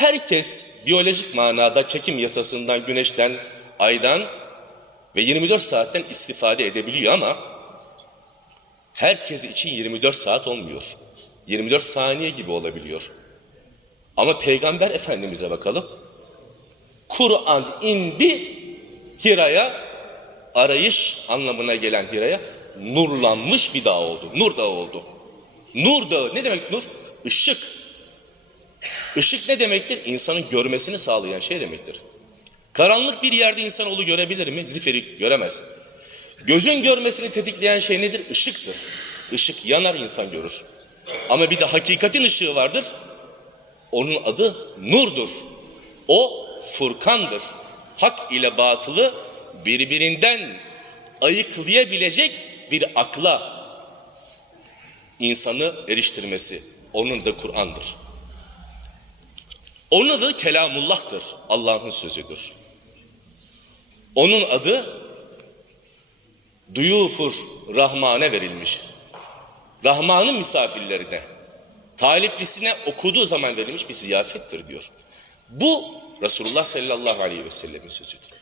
Herkes biyolojik manada çekim yasasından, güneşten, aydan ve 24 saatten istifade edebiliyor ama herkes için 24 saat olmuyor. 24 saniye gibi olabiliyor. Ama Peygamber Efendimiz'e bakalım. Kur'an indi Hira'ya, arayış anlamına gelen Hira'ya nurlanmış bir dağ oldu. Nur dağı oldu. Nur dağı ne demek nur? Işık. Işık ne demektir? İnsanın görmesini sağlayan şey demektir. Karanlık bir yerde insanoğlu görebilir mi? Zifiri göremez. Gözün görmesini tetikleyen şey nedir? Işıktır. Işık yanar insan görür. Ama bir de hakikatin ışığı vardır. Onun adı nurdur. O Furkan'dır. Hak ile batılı birbirinden ayıklayabilecek bir akla insanı eriştirmesi. Onun da Kur'an'dır. Onun adı Kelamullah'tır. Allah'ın sözüdür. Onun adı Duyufur Rahman'e verilmiş. Rahman'ın misafirlerine, taliplisine okuduğu zaman verilmiş bir ziyafettir diyor. Bu Resulullah sallallahu aleyhi ve sellemin sözüdür.